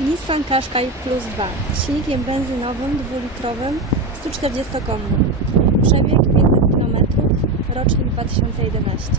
Nissan Qashqai Plus 2 z silnikiem benzynowym dwulitrowym 140-konnym. Przebieg 500 km, rocznik 2011.